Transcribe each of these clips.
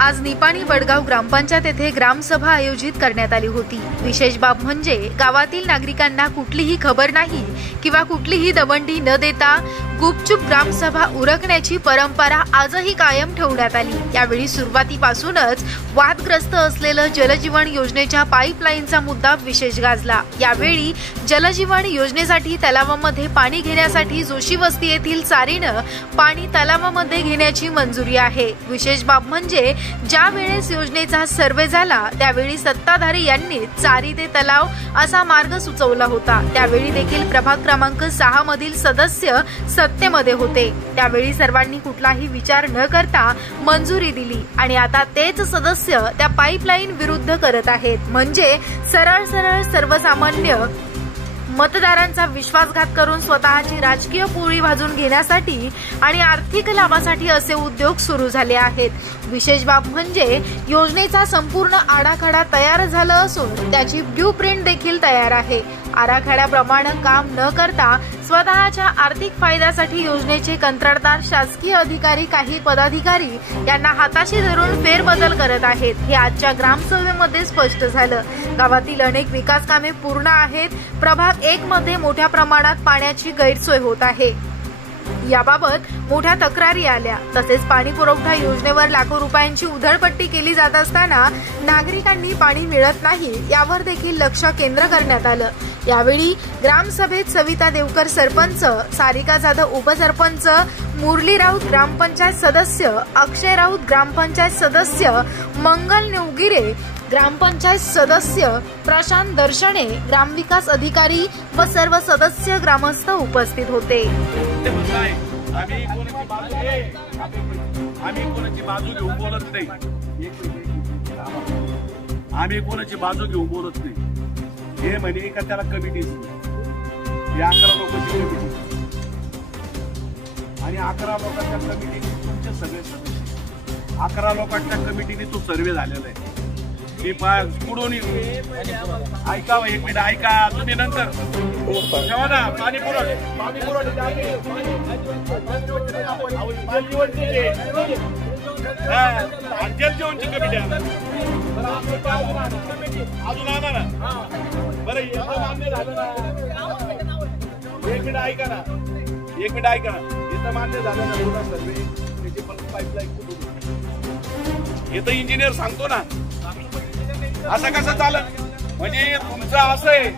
आज निपाणी वडगाव ग्रामपंचायत येथे ग्रामसभा आयोजित करण्यात आली होती। विशेष बाब म्हणजे गावातील नागरिकांना कुठलीही खबर नाही किंवा कुठलीही दवंडी न देता गुपचूप ग्रामसभा उरकण्याची परंपरा आजही कायम ठेवण्यात आली। यावेळी सुरुवातीपासूनच वादग्रस्त असलेलं जलजीवन योजनेच्या पाईपलाईनचा मुद्दा विशेष गाजला। यावेळी जलजीवन योजनेसाठी तलावामध्ये पाणी घेण्यासाठी जोशी वस्ती येथील चारीनं पाणी तलावामध्ये घेण्याची मंजुरी आहे। विशेष बाब म्हणजे ज्या वेळेस योजनेचा सर्वे झाला त्यावेळी सत्ताधारी यांनी चारी ते तलाव असा मार्ग सुचवला होता। त्यावेळी देखील प्रभाग क्रमांक 6 मधील सदस्य सत्तेमध्ये होते। त्यावेळी सर्वांनी कुठलाही विचार न करता मंजुरी दिली आणि आता तेच सदस्य त्या पाईपलाईन विरुद्ध करत आहेत। म्हणजे सरळ सरळ सर्वसामान्य मतदारांचा विश्वासघात करून स्वतःची राजकीय पोळी भाजून घेण्यासाठी आणि आर्थिक लाभासाठी असे उद्योग सुरू झाले आहेत। विशेष बाब म्हणजे योजनेचा संपूर्ण आराखडा तयार झाला असून त्याची ब्ल्यूप्रिंट देखील तयार आहे। आराखड्याप्रमाणे काम न करता स्वतःच्या आर्थिक फायद्यासाठी योजनेचे कंत्राटदार शासकीय अधिकारी काही पदाधिकारी यांना हाताशी धरून फेरबदल करत आहेत। हे आजच्या ग्रामसभेमध्ये स्पष्ट झालं। गावातील अनेक विकास कामे पूर्ण आहेत। प्रभाग 1 मध्ये मोठ्या प्रमाणात पाण्याची गैरसोय होत आहे। याबाबत मोठ्या तक्रारी आल्या। तसेच पाणी पुरवठा योजनेवर लाखो रुपयांची उधळपट्टी केली जात असताना नागरिकांनी पाणी मिळत नाही यावर देखील लक्ष केंद्र करण्यात आलं। यावेळी ग्रामसभेत सविता देवकर सरपंच, सारिका जाधव उपसरपंच, मुरली राऊत ग्रामपंचायत सदस्य, अक्षय राऊत ग्रामपंचायत सदस्य, मंगल निवगिरे ग्रामपंचायत सदस्य, प्रशांत दर्शने ग्रामविकास अधिकारी व सर्व सदस्य ग्रामस्थ उपस्थित होते। आम्ही कोणाची बाजू घेऊन बोलत नाही। हे म्हणे का त्याला कमिटी 11 लोकांची कमिटी आणि 11 लोकांच्या कमिटीने तुमचे सगळे सदस्य 11 लोकांच्या कमिटीने तो सर्वे झालेला आहे। मी पुढून ऐका, 1 मिनिट ऐका, तुम्ही नंतर ठेवा ना। पाणी जलजीवनची कमिटी अजून आणा ना। बरं मान्य झालं ना। 1 मिनिट ऐका ना, 1 मिनिट ऐका ना। इथं मान्य झालं ना थोडा सर्वे, त्याची पाईपलाईन कुठून हे तर इंजिनियर सांगतो ना। असं कसं चालत? म्हणजे तुमचं असं आहे,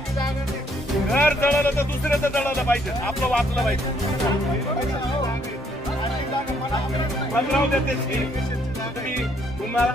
घर जळलं तर दुसऱ्याचं जळलं पाहिजे, आपलं वाचलं पाहिजे। 15 देते तुम्ही तुम्हाला